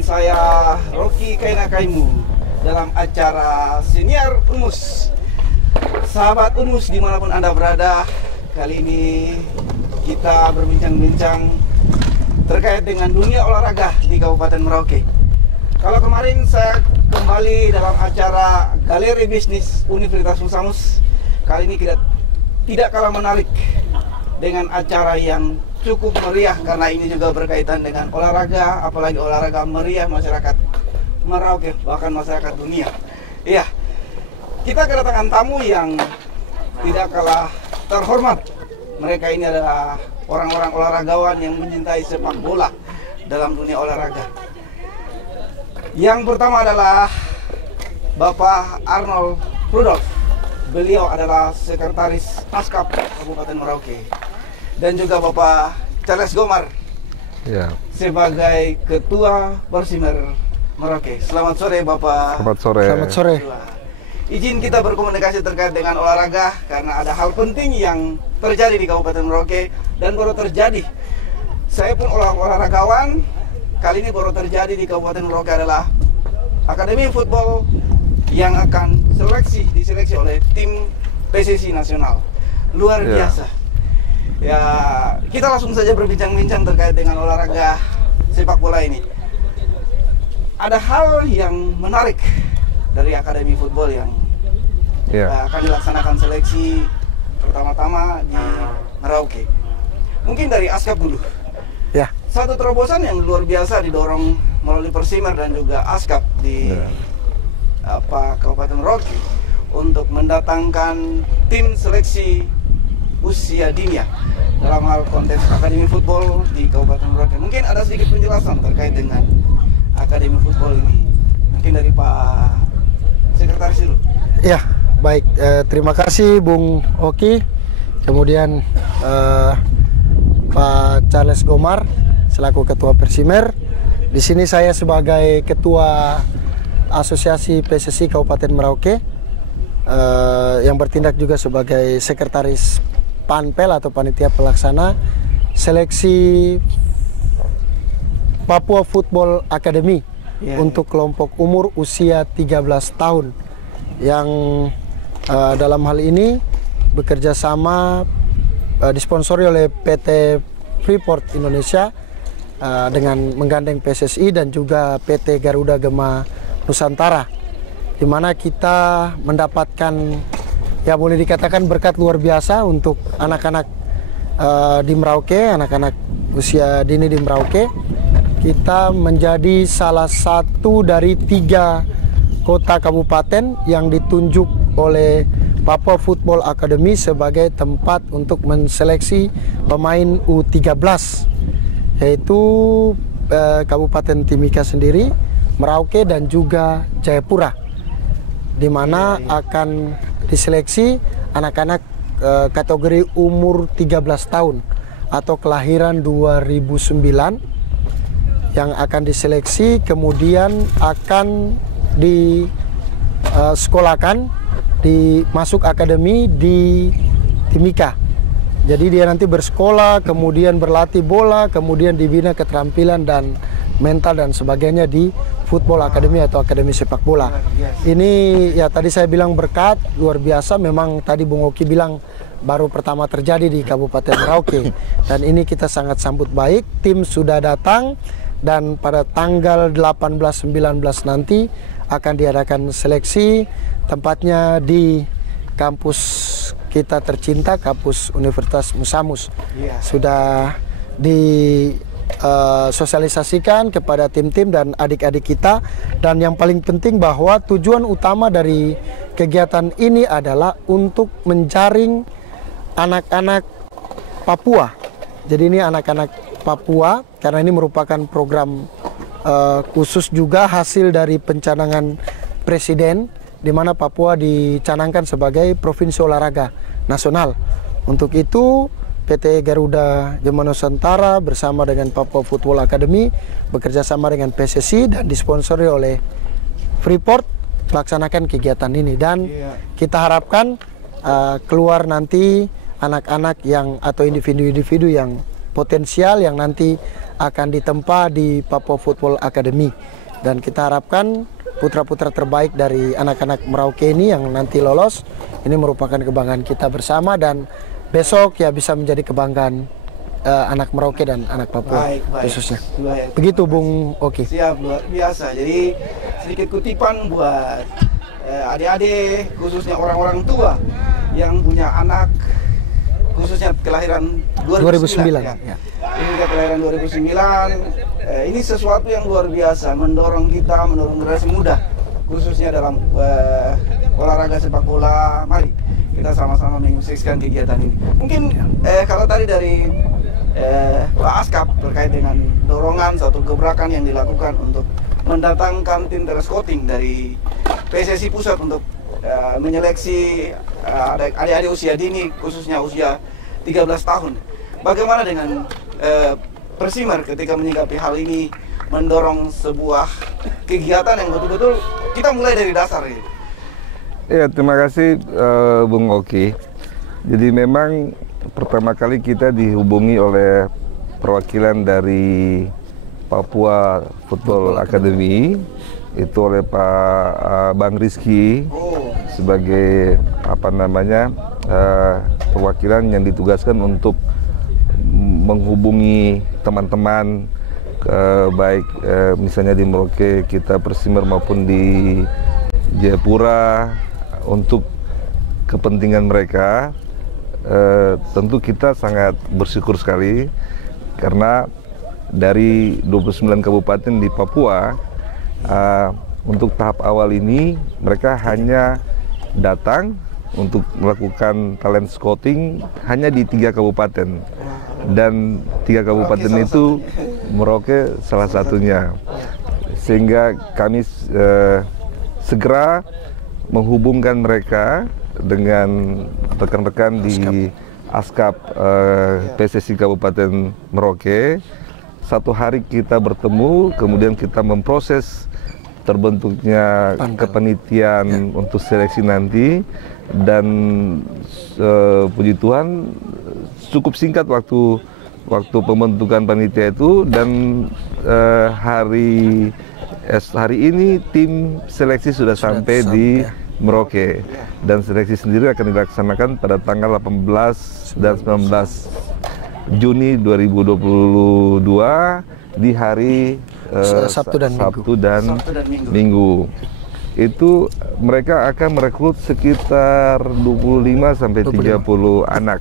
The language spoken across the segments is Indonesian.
dengan saya Rocky Kainakaimu dalam acara Senior Unmus. Sahabat Unmus dimanapun Anda berada, kali ini kita berbincang-bincang terkait dengan dunia olahraga di Kabupaten Merauke. Kalau kemarin saya kembali dalam acara Galeri Bisnis Universitas Musamus, kali ini tidak kalah menarik dengan acara yang cukup meriah karena ini juga berkaitan dengan olahraga, apalagi olahraga meriah masyarakat Merauke, bahkan masyarakat dunia. Iya, kita kedatangan tamu yang tidak kalah terhormat. Mereka ini adalah orang-orang olahragawan yang mencintai sepak bola dalam dunia olahraga. Yang pertama adalah Bapak Arnold Rudolf. Beliau adalah Sekretaris Askap Kabupaten Merauke. Dan juga Bapak Charles Gomar, ya, sebagai Ketua Persimer Merauke. Selamat sore Bapak. Selamat sore. Selamat sore. Izin kita berkomunikasi terkait dengan olahraga karena ada hal penting yang terjadi di Kabupaten Merauke dan baru terjadi. Saya pun olahragawan, kali ini baru terjadi di Kabupaten Merauke adalah Akademi Football yang akan diseleksi oleh tim PSSI Nasional. Luar biasa. Ya, kita langsung saja berbincang-bincang terkait dengan olahraga sepak bola ini. Ada hal yang menarik dari Akademi Football yang akan dilaksanakan seleksi pertama-tama di Merauke. Mungkin dari Askap dulu. Ya. Satu terobosan yang luar biasa didorong melalui Persimer dan juga Askap di Kabupaten Merauke untuk mendatangkan tim seleksi usia dini dalam hal konteks Akademi Football di Kabupaten Merauke. Mungkin ada sedikit penjelasan terkait dengan Akademi Football ini. Mungkin dari Pak Sekretaris dulu. Ya, baik. Terima kasih Bung Oki. Kemudian Pak Charles Gomar selaku Ketua Persimer. Di sini saya sebagai Ketua Asosiasi PSSI Kabupaten Merauke yang bertindak juga sebagai Sekretaris Panpel atau Panitia Pelaksana Seleksi Papua Football Academy untuk kelompok umur usia 13 tahun yang dalam hal ini bekerja sama disponsori oleh PT Freeport Indonesia dengan menggandeng PSSI dan juga PT Garuda Gema Nusantara, di mana kita mendapatkan ya boleh dikatakan berkat luar biasa untuk anak-anak di Merauke, anak-anak usia dini di Merauke. Kita menjadi salah satu dari 3 kota kabupaten yang ditunjuk oleh Papua Football Academy sebagai tempat untuk menseleksi pemain U13, yaitu Kabupaten Timika sendiri, Merauke dan juga Jayapura, di mana akan diseleksi anak-anak kategori umur 13 tahun atau kelahiran 2009 yang akan diseleksi, kemudian akan disekolahkan, masuk akademi di Timika. Jadi dia nanti bersekolah, kemudian berlatih bola, kemudian dibina keterampilan dan mental dan sebagainya di Football Academy atau Akademi Sepak Bola. Ini ya tadi saya bilang berkat luar biasa. Memang tadi Bung Oki bilang baru pertama terjadi di Kabupaten Merauke. Dan ini kita sangat sambut baik. Tim sudah datang dan pada tanggal 18-19 nanti akan diadakan seleksi, tempatnya di kampus kita tercinta, kampus Universitas Musamus. Sudah sosialisasikan kepada tim-tim dan adik-adik kita. Dan yang paling penting bahwa tujuan utama dari kegiatan ini adalah untuk menjaring anak-anak Papua. Jadi ini anak-anak Papua karena ini merupakan program khusus juga hasil dari pencanangan Presiden, di mana Papua dicanangkan sebagai provinsi olahraga nasional. Untuk itu PT Garuda Gema Nusantara bersama dengan Papua Football Academy bekerja sama dengan PSSI dan disponsori oleh Freeport melaksanakan kegiatan ini. Dan kita harapkan keluar nanti anak-anak yang atau individu-individu yang potensial yang nanti akan ditempa di Papua Football Academy. Dan kita harapkan putra-putra terbaik dari anak-anak Merauke ini yang nanti lolos, ini merupakan kebanggaan kita bersama, dan besok ya bisa menjadi kebanggaan anak Merauke dan anak Papua khususnya. Begitu Bung Oki. Siap, luar biasa. Jadi sedikit kutipan buat adik-adik, khususnya orang-orang tua yang punya anak, khususnya kelahiran 2009 ya. Ini kelahiran 2009, ini sesuatu yang luar biasa, mendorong generasi muda, khususnya dalam olahraga sepak bola. Mari kita sama-sama menyukseskan kegiatan ini. Mungkin kalau tadi dari Pak Askap terkait dengan dorongan satu gebrakan yang dilakukan untuk mendatangkan tim teleskouting dari PSSI Pusat untuk menyeleksi adik-adik usia dini, khususnya usia 13 tahun. Bagaimana dengan Persimar ketika menyikapi hal ini, mendorong sebuah kegiatan yang betul-betul kita mulai dari dasar ini? Ya, terima kasih Bung Oki. Jadi memang pertama kali kita dihubungi oleh perwakilan dari Papua Football Academy, itu oleh Pak Bang Rizky sebagai perwakilan yang ditugaskan untuk menghubungi teman-teman baik misalnya di Merauke kita Persimar maupun di Jayapura untuk kepentingan mereka. Tentu kita sangat bersyukur sekali karena dari 29 kabupaten di Papua untuk tahap awal ini mereka hanya datang untuk melakukan talent scouting hanya di 3 kabupaten, dan 3 kabupaten itu Merauke salah satunya, sehingga kami segera menghubungkan mereka dengan rekan-rekan di Askap PSSI Kabupaten Merauke. Satu hari kita bertemu, kemudian kita memproses terbentuknya kepanitiaan untuk seleksi nanti, dan puji Tuhan cukup singkat waktu pembentukan panitia itu, dan hari ini tim seleksi sudah sampai di Merauke, dan seleksi sendiri akan dilaksanakan pada tanggal 18 dan 19 Juni 2022 di hari Sabtu dan Minggu. Itu mereka akan merekrut sekitar 25 sampai 30 anak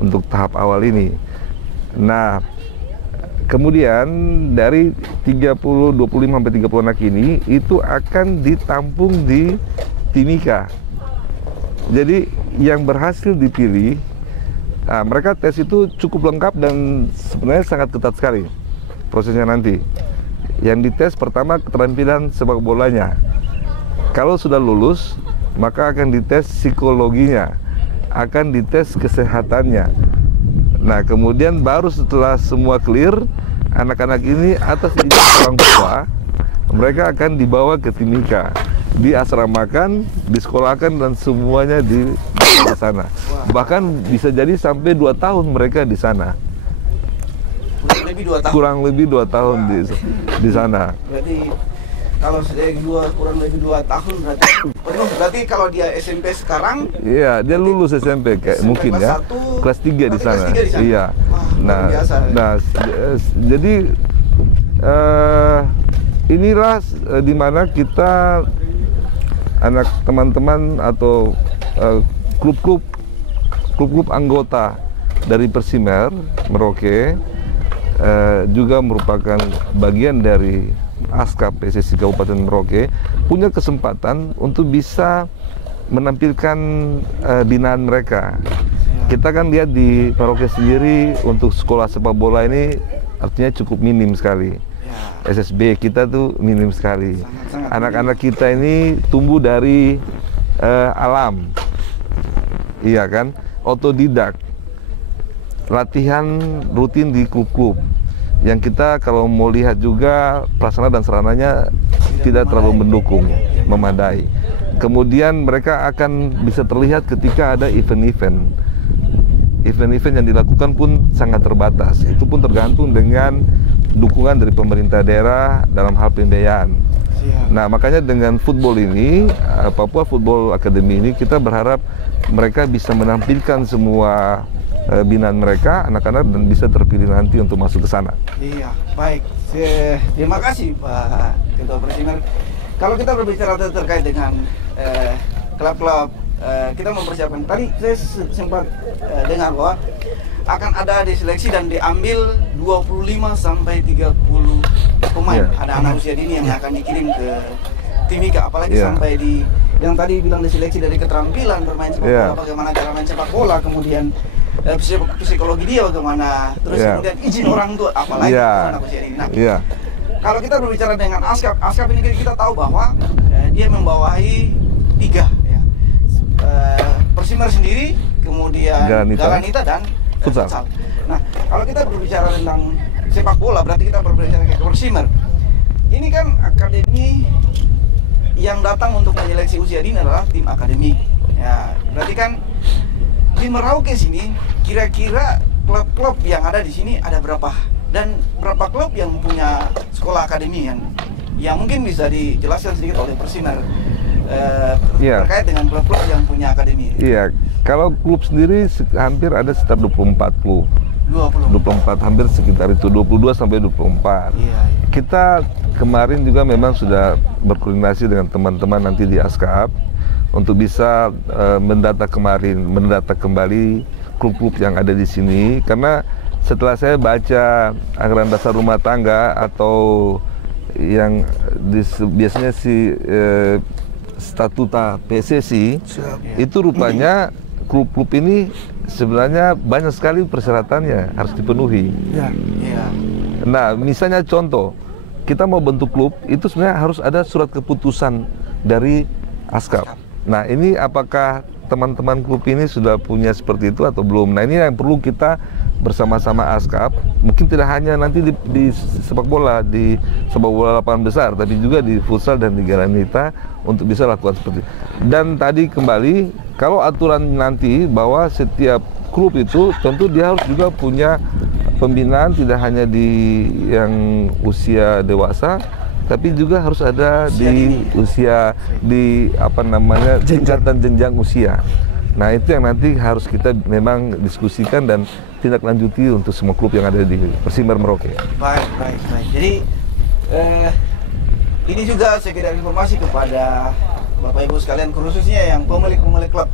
untuk tahap awal ini. Nah, kemudian dari 25 sampai 30 anak ini itu akan ditampung di Timika. Jadi yang berhasil dipilih, mereka tes itu cukup lengkap dan sebenarnya sangat ketat sekali prosesnya nanti. Yang dites pertama keterampilan sepak bolanya. Kalau sudah lulus, maka akan dites psikologinya, akan dites kesehatannya. Nah, kemudian baru setelah semua clear, anak-anak ini atas izin orang tua, mereka akan dibawa ke Timika, diasramakan, disekolahkan, dan semuanya di sana. Bahkan bisa jadi sampai 2 tahun mereka di sana. Kurang lebih 2 tahun di sana. Berarti kalau sudah kurang lebih 2 tahun berarti penuh. Berarti kalau dia SMP sekarang? Iya, dia lulus SMP kayak mungkin ya. Kelas 3 di sana. Iya. Nah, jadi inilah dimana kita anak teman-teman atau klub-klub anggota dari Persimar Merauke juga merupakan bagian dari Askap PSSI Kabupaten Merauke, punya kesempatan untuk bisa menampilkan binaan mereka. Kita kan lihat di Merauke sendiri untuk sekolah sepak bola ini artinya cukup minim sekali. SSB kita tuh minim sekali. Anak-anak kita ini tumbuh dari alam, iya kan, otodidak, latihan rutin di klub-klub. Yang kita kalau mau lihat juga prasarana dan sarananya tidak terlalu mendukung, memadai. Kemudian mereka akan bisa terlihat ketika ada event-event yang dilakukan pun sangat terbatas. Itu pun tergantung dengan dukungan dari pemerintah daerah dalam hal pembiayaan. Nah, makanya dengan football ini, Papua Football Academy ini, kita berharap mereka bisa menampilkan semua binaan mereka, anak-anak, dan bisa terpilih nanti untuk masuk ke sana. Iya, baik. Terima kasih Pak Ketua Persimer. Kalau kita berbicara terkait dengan klub-klub, kita mempersiapkan. Tadi saya sempat dengar bahwa akan ada diseleksi dan diambil 25 sampai 30 pemain. Ada anak usia dini yang akan dikirim ke Timika, apalagi sampai di yang tadi bilang diseleksi dari keterampilan bermain sepak bola, bagaimana cara main sepak bola, kemudian psikologi dia bagaimana, terus kemudian izin orang tua, apalagi anak usia dini. Nah, kalau kita berbicara dengan ASKAP ini kita tahu bahwa dia membawahi 3 ya. Persimer sendiri, kemudian Galanita dan futsal. Nah, kalau kita berbicara tentang sepak bola, berarti kita berbicara ke Persimer. Ini kan akademi yang datang untuk menyeleksi usia dini adalah tim akademik. Ya, berarti kan di Merauke sini kira-kira klub-klub yang ada di sini ada berapa? Dan berapa klub yang punya sekolah akademi yang mungkin bisa dijelaskan sedikit oleh Persimer terkait dengan klub-klub yang punya akademi? Iya, kalau klub sendiri hampir ada sekitar 24 klub. 24, hampir sekitar itu 22 sampai 24. Kita kemarin juga memang sudah berkoordinasi dengan teman-teman nanti di ASKAP untuk bisa mendata kembali klub-klub yang ada di sini, karena setelah saya baca anggaran dasar rumah tangga atau yang biasanya statuta PSSI itu rupanya klub-klub ini sebenarnya banyak sekali persyaratannya harus dipenuhi. Nah, misalnya contoh, kita mau bentuk klub itu sebenarnya harus ada surat keputusan dari ASKAP. Nah, ini apakah teman-teman klub ini sudah punya seperti itu atau belum? Nah, ini yang perlu kita bersama-sama ASKAP, mungkin tidak hanya nanti di sepak bola, di sepak bola lapangan besar, tapi juga di futsal dan di Galanita untuk bisa lakukan seperti itu. Dan tadi kembali, kalau aturan nanti bahwa setiap klub itu tentu dia harus juga punya pembinaan, tidak hanya di yang usia dewasa, tapi juga harus ada di usia tingkatan jenjang usia. Nah, itu yang nanti harus kita memang diskusikan dan tindak lanjuti untuk semua klub yang ada di Persimer Merauke. Baik. Jadi ini juga sekedar informasi kepada Bapak Ibu sekalian, khususnya yang pemilik klub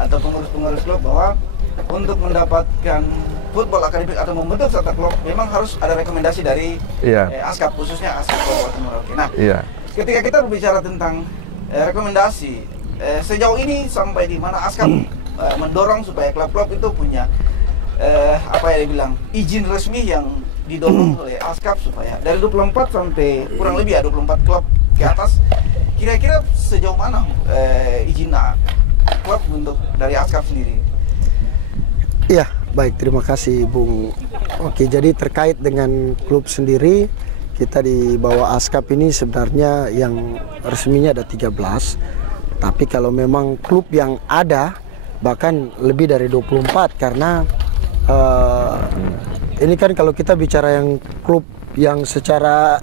atau pengurus klub, bahwa untuk mendapatkan football akademik atau membentuk satu klub memang harus ada rekomendasi dari ASKAP, khususnya ASKAP Kabupaten Merauke. Nah, ketika kita berbicara tentang rekomendasi, sejauh ini sampai di mana ASKAP mendorong supaya klub-klub itu punya izin resmi yang didorong oleh ASKAP, supaya dari 24 sampai kurang lebih 24 klub ke atas, kira-kira sejauh mana izin klub untuk dari ASKAP sendiri? Iya, baik, terima kasih Bung. Oke, jadi terkait dengan klub sendiri, kita di bawah ASKAP ini sebenarnya yang resminya ada 13. Tapi kalau memang klub yang ada bahkan lebih dari 24, karena ini kan kalau kita bicara yang klub yang secara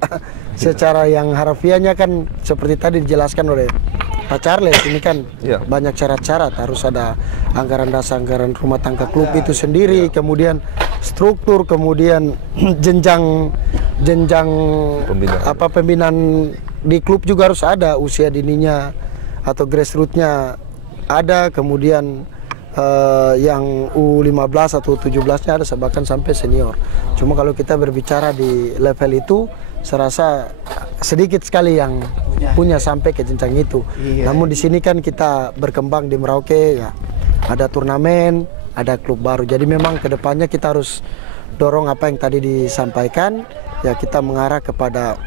yang harafiahnya kan seperti tadi dijelaskan oleh Pak Charles, ini kan banyak syarat-syarat, harus ada anggaran dasar, anggaran rumah tangga klub itu sendiri, kemudian struktur, kemudian jenjang pembinaan di klub juga harus ada, usia dininya atau grassroots-nya ada, kemudian yang U15 atau U17-nya ada, bahkan sampai senior. Cuma kalau kita berbicara di level itu, saya rasa sedikit sekali yang punya sampai ke jenjang itu. Namun di sini kan kita berkembang di Merauke, ya ada turnamen, ada klub baru. Jadi memang kedepannya kita harus dorong apa yang tadi disampaikan, ya kita mengarah kepada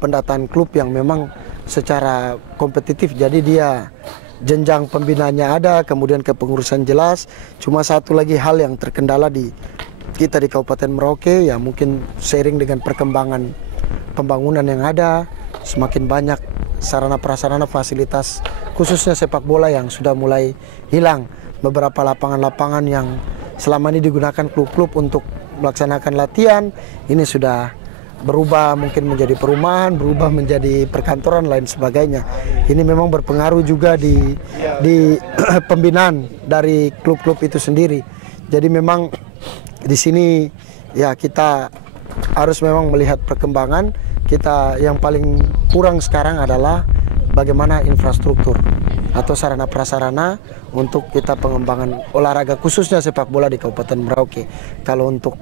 pendataan klub yang memang secara kompetitif. Jadi dia jenjang pembinaannya ada, kemudian kepengurusan jelas. Cuma satu lagi hal yang terkendala di kita di Kabupaten Merauke, ya mungkin seiring dengan perkembangan pembangunan yang ada, semakin banyak sarana prasarana fasilitas khususnya sepak bola yang sudah mulai hilang. Beberapa lapangan-lapangan yang selama ini digunakan klub-klub untuk melaksanakan latihan, ini sudah berubah mungkin menjadi perumahan, berubah menjadi perkantoran lain sebagainya. Ini memang berpengaruh juga di pembinaan dari klub-klub itu sendiri. Jadi memang di sini ya kita harus memang melihat perkembangan. Kita yang paling kurang sekarang adalah bagaimana infrastruktur atau sarana prasarana untuk kita pengembangan olahraga khususnya sepak bola di Kabupaten Merauke. Kalau untuk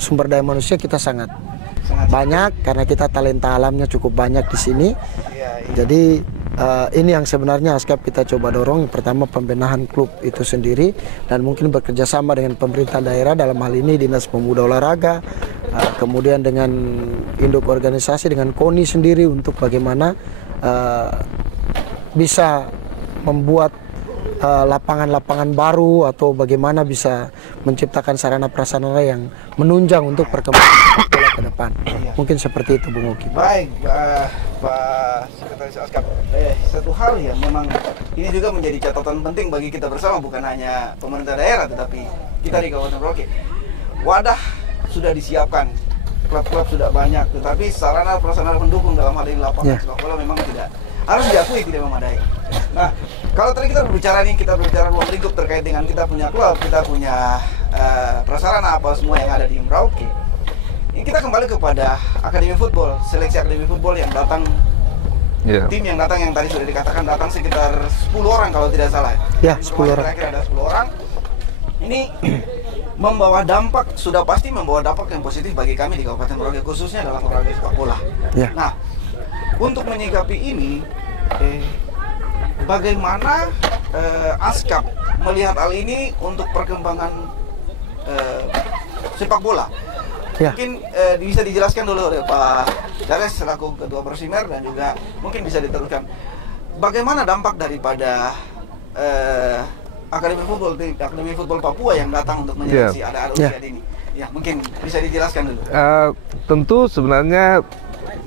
sumber daya manusia kita sangat banyak karena kita talenta alamnya cukup banyak di sini. Jadi ini yang sebenarnya ASKAP kita coba dorong. Pertama pembenahan klub itu sendiri dan mungkin bekerja sama dengan pemerintah daerah, dalam hal ini Dinas Pemuda Olahraga, kemudian dengan induk organisasi, dengan KONI sendiri untuk bagaimana bisa membuat lapangan-lapangan baru atau bagaimana bisa menciptakan sarana prasarana yang menunjang untuk perkembangan sepak bola ke depan. Mungkin seperti itu, Bung Uki. Baik, Pak Sekretaris ASKAP. Satu hal yang memang ini juga menjadi catatan penting bagi kita bersama, bukan hanya pemerintah daerah, tetapi kita di Kabupaten Merauke. Wadah sudah disiapkan, klub-klub sudah banyak, tetapi sarana prasarana pendukung dalam hal ini lapangan sepak bola memang tidak, harus diakui tidak memadai. Nah, kalau tadi kita berbicara ruang lingkup terkait dengan kita punya klub, kita punya prasarana apa semua yang ada di Merauke. Ini kita kembali kepada Akademi Football, seleksi Akademi Football yang datang, tim yang datang yang tadi sudah dikatakan datang sekitar 10 orang kalau tidak salah. Ya, 10 orang. Terakhir ada 10 orang. Ini membawa dampak, sudah pasti membawa dampak yang positif bagi kami di Kabupaten Merauke, khususnya dalam olahraga sepak bola. Ya. Nah, untuk menyikapi ini, bagaimana ASKAP melihat hal ini untuk perkembangan sepak bola? Ya. Mungkin bisa dijelaskan dulu oleh Pak Charles selaku Ketua Persimer, dan juga mungkin bisa diteruskan bagaimana dampak daripada Akademi Football Papua yang datang untuk menyeleksi ada usia ini. Ya, mungkin bisa dijelaskan dulu. Tentu sebenarnya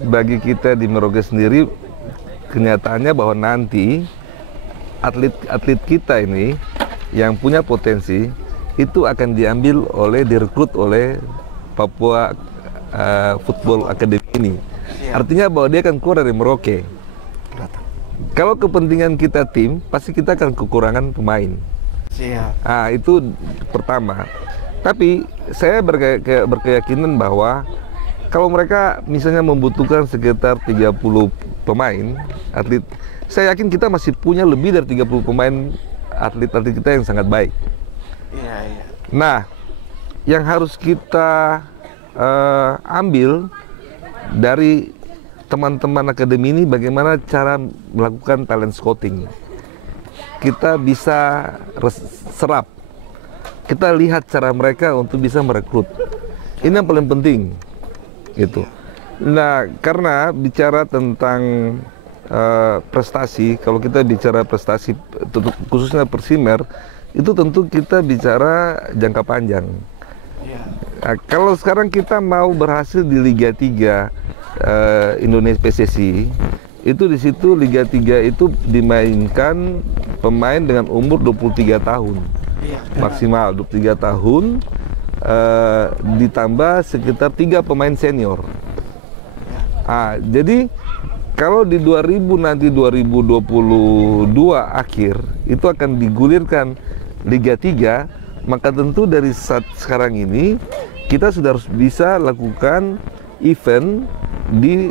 bagi kita di Merauke sendiri, kenyataannya bahwa nanti atlet kita ini yang punya potensi itu akan direkrut oleh Papua Football Academy ini. Artinya bahwa dia akan keluar dari Merauke. Kalau kepentingan kita tim, pasti kita akan kekurangan pemain. Nah, itu pertama. Tapi saya berkeyakinan bahwa kalau mereka misalnya membutuhkan sekitar 30 pemain atlet, saya yakin kita masih punya lebih dari 30 pemain atlet-atlet kita yang sangat baik. Nah, yang harus kita ambil dari teman-teman akademi ini bagaimana cara melakukan talent scouting. Kita bisa serap, kita lihat cara mereka untuk bisa merekrut. Ini yang paling penting, gitu. Nah, karena bicara tentang prestasi, kalau kita bicara prestasi khususnya Persimer, itu tentu kita bicara jangka panjang. Nah, kalau sekarang kita mau berhasil di Liga 3 Indonesia PSSI, itu di situ Liga 3 itu dimainkan pemain dengan umur 23 tahun. Maksimal 23 tahun, ditambah sekitar 3 pemain senior. Jadi kalau di 2022 akhir itu akan digulirkan Liga 3, maka tentu dari saat sekarang ini kita sudah harus bisa lakukan event di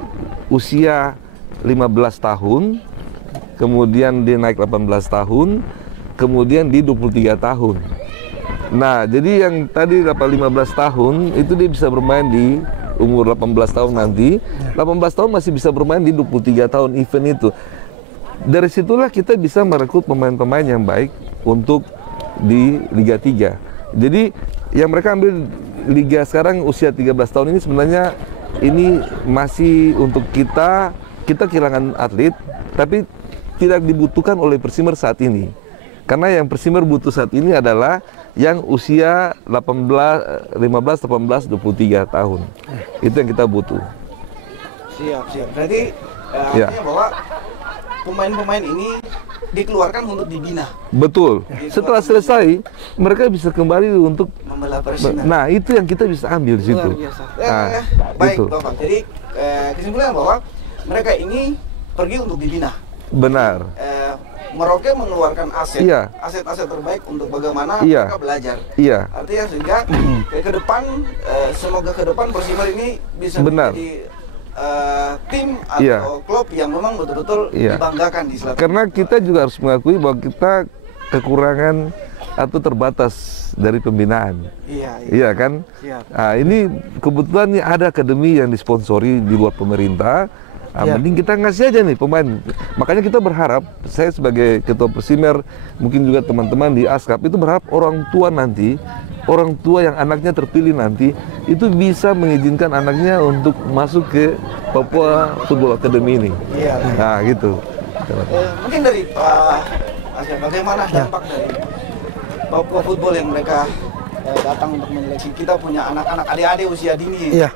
usia 15 tahun, kemudian dia naik 18 tahun, kemudian di 23 tahun. Nah, jadi yang tadi 15 tahun itu dia bisa bermain di umur 18 tahun nanti, 18 tahun masih bisa bermain di 23 tahun event itu. Dari situlah kita bisa merekrut pemain-pemain yang baik untuk di Liga 3. Jadi yang mereka ambil Liga sekarang usia 13 tahun ini sebenarnya ini masih untuk kita kehilangan atlet, tapi tidak dibutuhkan oleh Persimer saat ini. Karena yang Persimer butuh saat ini adalah yang usia 15, 18, 23 tahun. Itu yang kita butuh. Siap. Berarti artinya bahwa pemain-pemain ini dikeluarkan untuk dibina. Betul. Setelah selesai, mereka bisa kembali untuk Pembela Persib. Nah, itu yang kita bisa ambil di situ. Luar biasa. Nah, Baik, itu. Bapak. Jadi kesimpulan bahwa mereka ini pergi untuk dibina. Benar. Merauke mengeluarkan aset, Iya. aset-aset terbaik untuk bagaimana Iya. mereka belajar. Iya. Artinya sehingga ke depan, semoga ke depan Persimer ini bisa Benar. menjadi tim atau Iya. klub yang memang betul-betul Iya. dibanggakan di Selatan. Karena kita juga harus mengakui bahwa kita kekurangan atau terbatas dari pembinaan. Iya, iya. Iya kan? Siap. Nah, ini kebetulan nih ada akademi yang disponsori di luar pemerintah. Nah, Ya. mending kita ngasih aja nih pemain. Makanya kita berharap, saya sebagai ketua Persimer, mungkin juga teman-teman di ASKAP itu berharap orang tua nanti, orang tua yang anaknya terpilih nanti, itu bisa mengizinkan anaknya untuk masuk ke Papua Football Academy ini. Iya. Nah, gitu. Mungkin dari Pak Asya, bagaimana dampak dari Papua Football yang mereka datang untuk menyeleksi? Kita punya anak-anak adik-adik usia dini. Iya.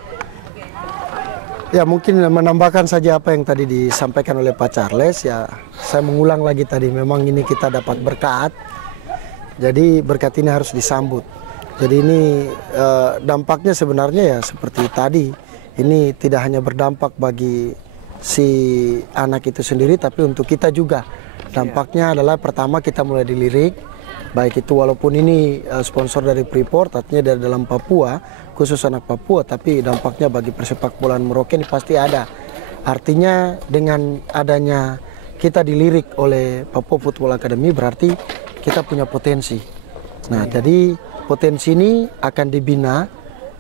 Ya, mungkin menambahkan saja apa yang tadi disampaikan oleh Pak Charles. Ya, saya mengulang lagi tadi, memang ini kita dapat berkat. Jadi berkat ini harus disambut. Jadi ini dampaknya sebenarnya ya seperti tadi. Ini tidak hanya berdampak bagi si anak itu sendiri, tapi untuk kita juga. Dampaknya adalah pertama kita mulai dilirik, baik itu walaupun ini sponsor dari Freeport, artinya dari dalam Papua, khusus anak Papua, tapi dampaknya bagi persepak bolaan Merauke ini pasti ada. Artinya dengan adanya kita dilirik oleh Papua Football Academy berarti kita punya potensi. Nah, jadi potensi ini akan dibina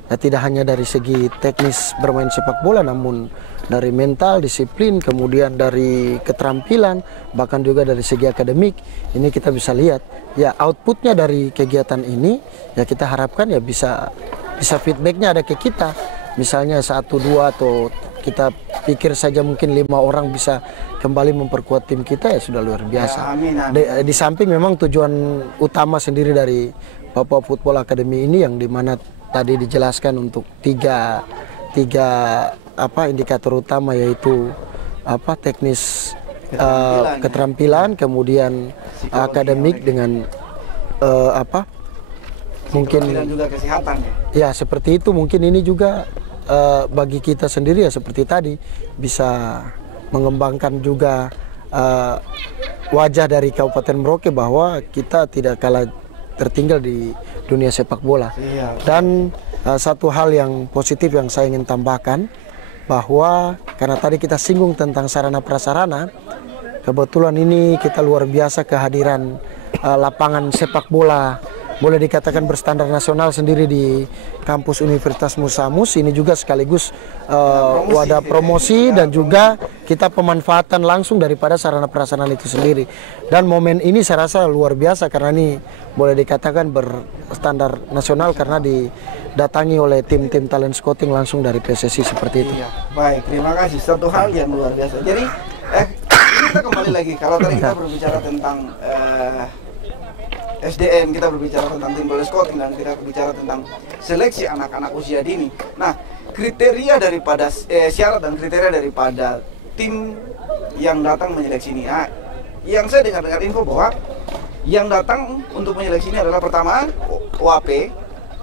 ya, tidak hanya dari segi teknis bermain sepak bola, namun dari mental, disiplin, kemudian dari keterampilan, bahkan juga dari segi akademik. Ini kita bisa lihat ya outputnya dari kegiatan ini ya kita harapkan ya bisa feedbacknya ada ke kita. Misalnya 1, 2 atau kita pikir saja mungkin 5 orang bisa kembali memperkuat tim kita ya sudah luar biasa. Ya, amin, amin. Di samping memang tujuan utama sendiri dari Papua Football Academy ini yang dimana tadi dijelaskan untuk tiga indikator utama, yaitu teknis keterampilan, kemudian akademik dengan mungkin dan juga kesehatan ya seperti itu. Mungkin ini juga bagi kita sendiri ya seperti tadi bisa mengembangkan juga wajah dari Kabupaten Merauke bahwa kita tidak kalah tertinggal di dunia sepak bola. Iya. Dan satu hal yang positif yang saya ingin tambahkan bahwa karena tadi kita singgung tentang sarana prasarana, kebetulan ini kita luar biasa kehadiran lapangan sepak bola boleh dikatakan berstandar nasional sendiri di kampus Universitas Musamus. Ini juga sekaligus wadah promosi dan juga kita pemanfaatan langsung daripada sarana prasarana itu sendiri. Dan momen ini saya rasa luar biasa karena ini boleh dikatakan berstandar nasional karena didatangi oleh tim-tim talent scouting langsung dari PSSI seperti itu. Iya. Baik, terima kasih. Satu hal yang luar biasa. Jadi kita kembali lagi, kalau tadi kita berbicara tentang SDM, kita berbicara tentang tim bola scouting, dan kita berbicara tentang seleksi anak-anak usia dini. Nah, kriteria daripada syarat dan kriteria daripada tim yang datang menyeleksi ini. Nah, yang saya dengar info bahwa yang datang untuk menyeleksi ini adalah pertama OAP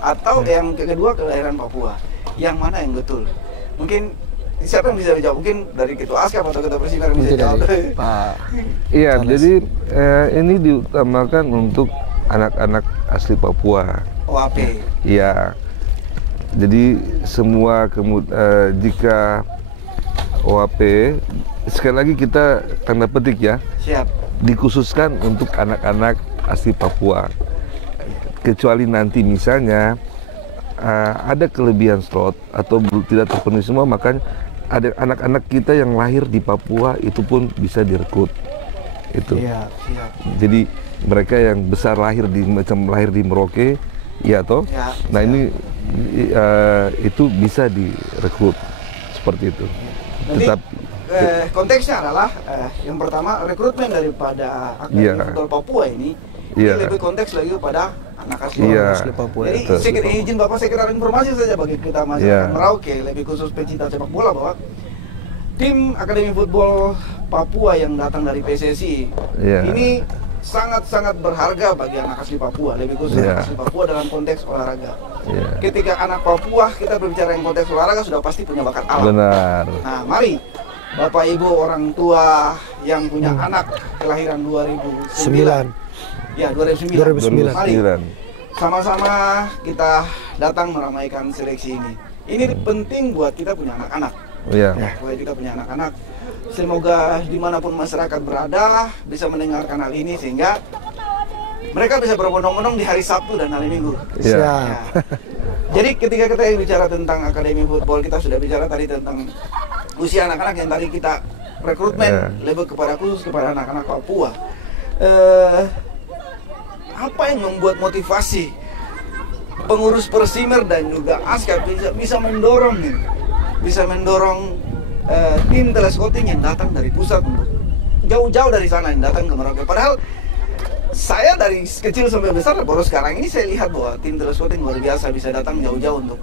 atau yang kedua kelahiran Papua. Yang mana yang betul? Mungkin siapa yang bisa jawab? Mungkin dari ketua ASKAP atau ketua Persimer yang bisa jawab. Pak. Iya, jadi ini diutamakan untuk anak-anak asli Papua. OAP. Iya. Jadi semua jika OAP, sekali lagi kita tanda petik ya, Siap. dikhususkan untuk anak-anak asli Papua. Kecuali nanti misalnya ada kelebihan slot atau tidak terpenuhi semua, maka ada anak-anak kita yang lahir di Papua itu pun bisa direkrut. Itu. Siap, siap. Jadi mereka yang besar lahir di Merauke, ya toh. Ya, nah ini itu bisa direkrut seperti itu. Nanti, Tetapi konteksnya adalah yang pertama rekrutmen daripada Akademi Football Papua ini lebih konteks lagi kepada anak asli Papua. Jadi saya izin Bapak sekedar informasi saja bagi kita masyarakat Merauke, lebih khusus pecinta sepak bola, bahwa tim Akademi Football Papua yang datang dari PSSI ini sangat berharga bagi anak asli Papua, lebih khusus anak asli Papua dalam konteks olahraga. Ketika anak Papua kita berbicara yang konteks olahraga sudah pasti punya bakat alam. Benar. Nah, mari Bapak Ibu orang tua yang punya anak kelahiran 2009. Ya, 2009. Mari sama-sama kita datang meramaikan seleksi ini. Ini penting buat kita punya anak-anak. Buat kita punya anak-anak. Semoga dimanapun masyarakat berada bisa mendengarkan hal ini sehingga mereka bisa berbondong-bondong di hari Sabtu dan hari Minggu. Ya. Jadi ketika kita bicara tentang Akademi Football, kita sudah bicara tadi tentang usia anak-anak yang tadi kita rekrutmen lebih kepada khusus kepada anak-anak Papua. Apa yang membuat motivasi pengurus Persimer dan juga ASKAP bisa mendorong tim telescouting yang datang dari pusat untuk jauh-jauh dari sana yang datang ke Merauke. Padahal saya dari kecil sampai besar baru sekarang ini saya lihat bahwa tim telescouting luar biasa bisa datang jauh-jauh untuk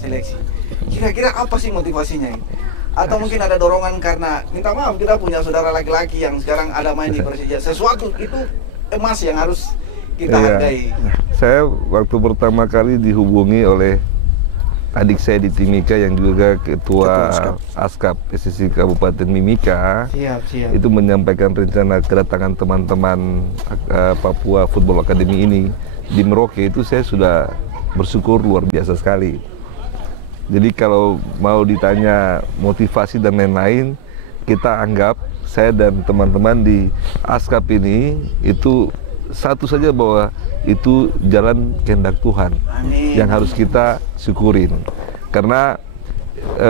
seleksi. Kira-kira apa sih motivasinya ini? Atau mungkin ada dorongan karena minta maaf kita punya saudara laki-laki yang sekarang ada main di Persija. Sesuatu itu emas yang harus kita hargai. Saya waktu pertama kali dihubungi oleh adik saya di Timika yang juga ketua ASKAP PSSI Kabupaten Mimika. Itu menyampaikan rencana kedatangan teman-teman Papua Football Academy ini di Merauke, itu saya sudah bersyukur luar biasa sekali. Jadi kalau mau ditanya motivasi dan lain-lain, kita anggap saya dan teman-teman di ASKAP ini itu satu saja bahwa itu jalan kehendak Tuhan. Yang harus kita syukurin. Karena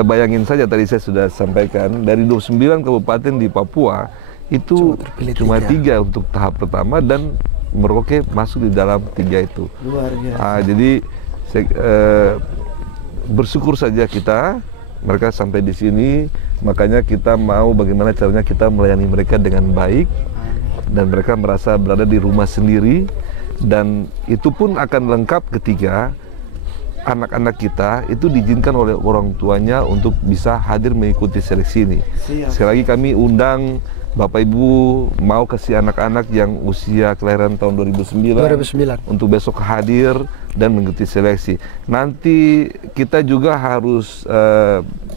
bayangin saja tadi saya sudah sampaikan dari 29 kabupaten di Papua itu cuma 3 untuk tahap pertama dan Merauke masuk di dalam 3 itu. Luar biasa. Jadi bersyukur saja kita mereka sampai di sini, makanya kita mau bagaimana caranya kita melayani mereka dengan baik dan mereka merasa berada di rumah sendiri, dan itu pun akan lengkap ketika anak-anak kita itu diizinkan oleh orang tuanya untuk bisa hadir mengikuti seleksi ini. Sekali lagi kami undang Bapak Ibu mau kasih anak-anak yang usia kelahiran tahun 2009 untuk besok hadir dan mengikuti seleksi. Nanti kita juga harus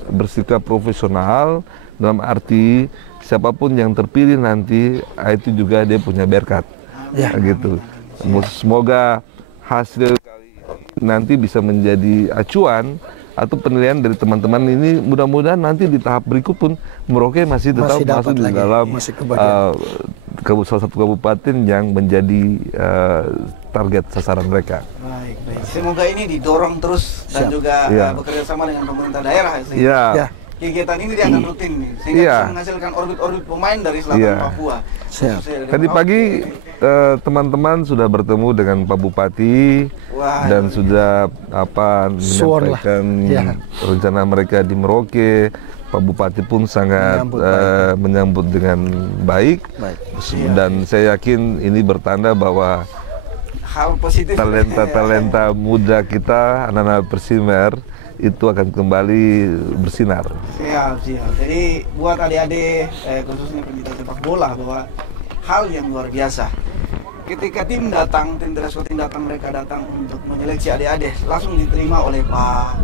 bersikap profesional dalam arti siapapun yang terpilih nanti itu juga dia punya berkat. Gitu. Semoga hasil kali ini nanti bisa menjadi acuan atau penilaian dari teman-teman ini. Mudah-mudahan nanti di tahap berikut pun Merauke masih tetap masuk di dalam salah satu kabupaten yang menjadi target sasaran mereka. Baik. Semoga ini didorong terus dan juga bekerja sama dengan pemerintah daerah. Kegiatan ini dia akan rutin nih, sehingga bisa menghasilkan orbit-orbit pemain dari selatan Papua. Tadi pagi teman-teman sudah bertemu dengan Pak Bupati dan sudah menyampaikan rencana mereka di Merauke. Pak Bupati pun sangat menyambut dengan baik. Dan saya yakin ini bertanda bahwa hal positif, talenta muda kita, anak-anak Persimer itu akan kembali bersinar. Siap. Jadi buat adik-adik, khususnya pencinta sepak bola, bahwa hal yang luar biasa. Ketika tim telescouting datang, mereka datang untuk menyeleksi adik-adik, langsung diterima oleh Pak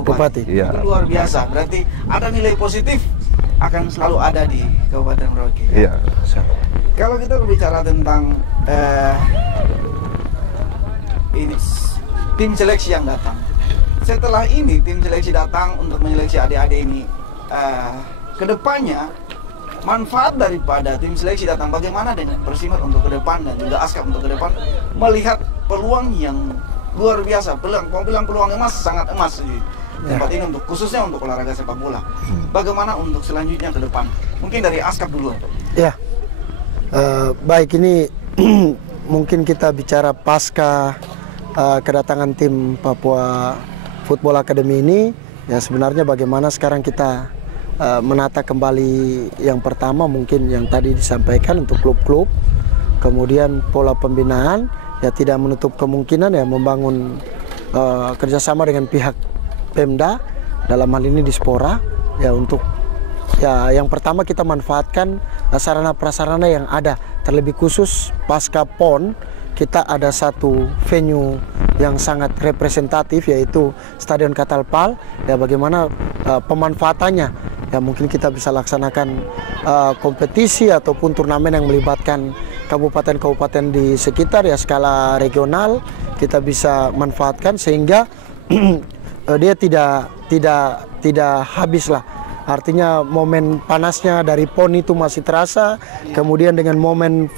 Bupati. Itu luar biasa. Berarti ada nilai positif akan selalu ada di Kabupaten Merauke. Kalau kita berbicara tentang ini tim seleksi yang datang. Setelah ini tim seleksi datang untuk menyeleksi adik-adik ini, kedepannya manfaat daripada tim seleksi datang bagaimana dengan Persimer untuk ke depan dan juga ASKAP untuk ke depan, melihat peluang yang luar biasa, peluang emas, sangat emas di tempat ini untuk khususnya untuk olahraga sepak bola. Bagaimana untuk selanjutnya ke depan? Mungkin dari ASKAP dulu. Baik, ini mungkin kita bicara pasca kedatangan tim Papua Football Academy ini, ya sebenarnya bagaimana sekarang kita menata kembali yang pertama mungkin yang tadi disampaikan untuk klub-klub, kemudian pola pembinaan, ya tidak menutup kemungkinan ya membangun kerjasama dengan pihak Pemda dalam hal ini Dispora, ya untuk ya yang pertama kita manfaatkan sarana prasarana yang ada terlebih khusus pasca PON kita ada satu venue yang sangat representatif, yaitu Stadion Catalpal. Ya, bagaimana pemanfaatannya, ya mungkin kita bisa laksanakan kompetisi ataupun turnamen yang melibatkan kabupaten-kabupaten di sekitar, ya skala regional kita bisa manfaatkan sehingga dia tidak habis lah. Artinya momen panasnya dari PON itu masih terasa. Kemudian dengan momen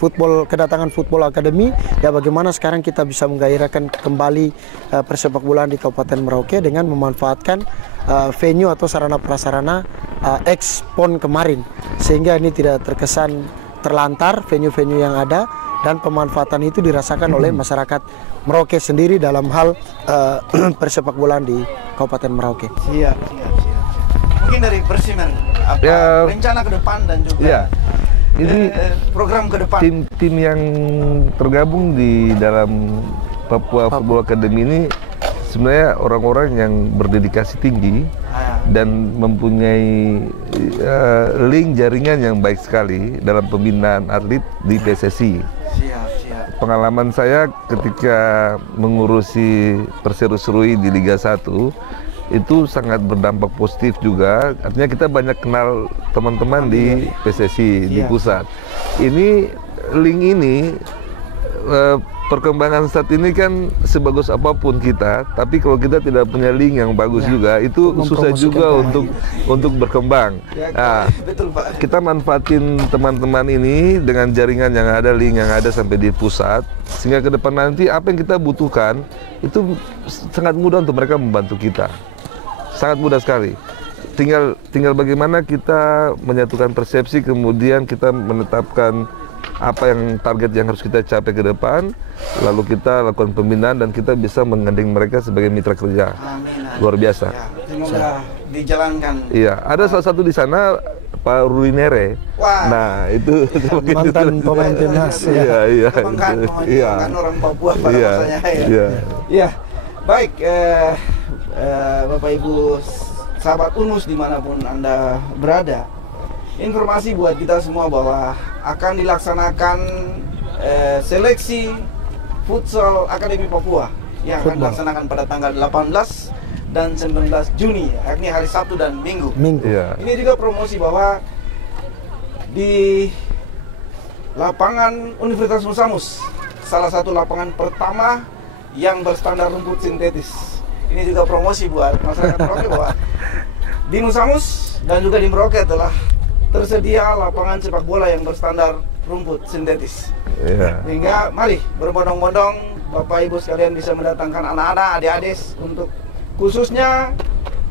kedatangan Football Academy, ya bagaimana sekarang kita bisa menggairahkan kembali persepak bolaan di Kabupaten Merauke dengan memanfaatkan venue atau sarana prasarana ex PON kemarin, sehingga ini tidak terkesan terlantar venue-venue yang ada, dan pemanfaatan itu dirasakan oleh masyarakat Merauke sendiri dalam hal persepak bolaan di Kabupaten Merauke. Siap. Mungkin dari Persimen, rencana ke depan dan juga ini program ke depan. Tim yang tergabung di dalam Papua Football Academy ini sebenarnya orang-orang yang berdedikasi tinggi dan mempunyai link jaringan yang baik sekali dalam pembinaan atlet di PSSI. Siap. Pengalaman saya ketika mengurusi Perseru-Serui di Liga 1 itu sangat berdampak positif juga. Artinya kita banyak kenal teman-teman di PSSI di pusat. Ini link ini perkembangan saat ini kan sebagus apapun kita, tapi kalau kita tidak punya link yang bagus juga, itu susah juga untuk berkembang. Betul, Pak. Kita manfaatin teman-teman ini dengan jaringan yang ada, link yang ada sampai di pusat, sehingga ke depan nanti apa yang kita butuhkan itu sangat mudah untuk mereka membantu kita. Sangat mudah sekali. Tinggal bagaimana kita menyatukan persepsi, kemudian kita menetapkan apa yang target yang harus kita capai ke depan, lalu kita lakukan pembinaan dan kita bisa menggandeng mereka sebagai mitra kerja. Amin. Luar biasa. Ya, semoga dijalankan. Iya, ada salah satu di sana Pak Ruinere. Wah. Nah, itu mantan pemain timnas. Kebanggaan orang Papua pada masanya. Iya. Baik, Bapak Ibu sahabat Unmus dimanapun Anda berada, informasi buat kita semua bahwa akan dilaksanakan seleksi futsal Akademi Papua yang akan dilaksanakan pada tanggal 18 dan 19 Juni, yakni hari Sabtu dan Minggu. Iya. Ini juga promosi bahwa di lapangan Universitas Musamus, salah satu lapangan pertama yang berstandar rumput sintetis. Ini juga promosi buat masyarakat Merauke bahwa di Musamus dan juga di Merauke telah tersedia lapangan sepak bola yang berstandar rumput sintetis. Sehingga mari berbondong-bondong Bapak Ibu sekalian bisa mendatangkan anak-anak, adik-adik untuk khususnya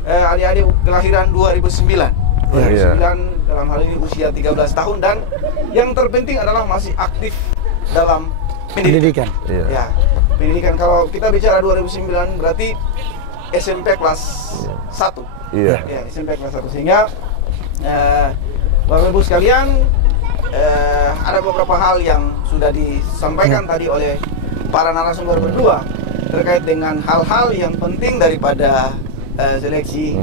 adik-adik kelahiran 2009. 2009 dalam hal ini usia 13 tahun dan yang terpenting adalah masih aktif dalam pendidikan. Ya, pendidikan. Kalau kita bicara 2009 berarti SMP kelas 1. Ya, SMP kelas 1. Sehingga Bapak Ibu sekalian, ada beberapa hal yang sudah disampaikan tadi oleh para narasumber berdua terkait dengan hal-hal yang penting daripada seleksi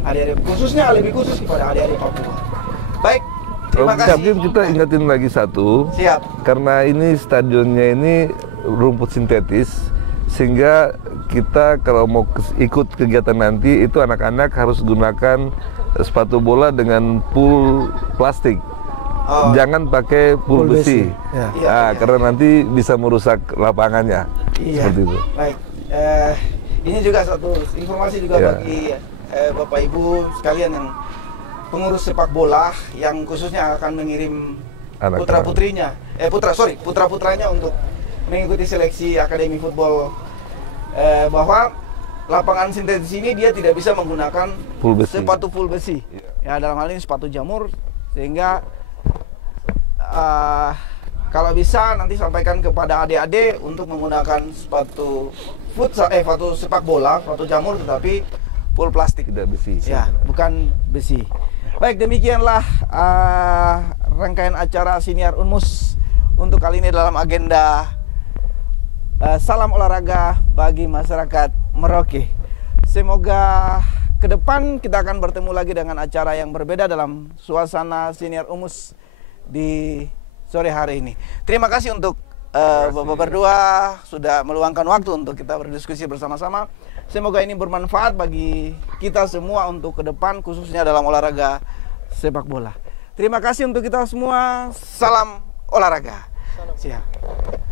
adik-adik, khususnya lebih khusus kepada adik-adik Papua. Baik, terima kasih. Kita ingatin lagi satu. Siap. Karena ini stadionnya ini rumput sintetis, sehingga kita kalau mau ikut kegiatan nanti itu anak-anak harus gunakan sepatu bola dengan pool plastik. Jangan pakai pool besi. Karena nanti bisa merusak lapangannya. Seperti itu. Baik. Ini juga satu informasi juga bagi Bapak Ibu sekalian yang pengurus sepak bola yang khususnya akan mengirim putra-putranya untuk mengikuti seleksi Akademi Football, bahwa lapangan sintetis ini dia tidak bisa menggunakan sepatu full besi. Ya, dalam hal ini sepatu jamur, sehingga kalau bisa nanti sampaikan kepada adik-adik untuk menggunakan sepatu futsal, sepatu sepak bola, sepatu jamur tetapi full plastik, tidak besi. Ya, bukan besi. Baik, demikianlah rangkaian acara Siniar Unmus untuk kali ini dalam agenda salam olahraga bagi masyarakat Merauke. Semoga ke depan kita akan bertemu lagi dengan acara yang berbeda dalam suasana Siniar Unmus di sore hari ini. Terima kasih untuk Bapak berdua sudah meluangkan waktu untuk kita berdiskusi bersama-sama. Semoga ini bermanfaat bagi kita semua untuk ke depan, khususnya dalam olahraga sepak bola. Terima kasih untuk kita semua. Salam olahraga. Siap.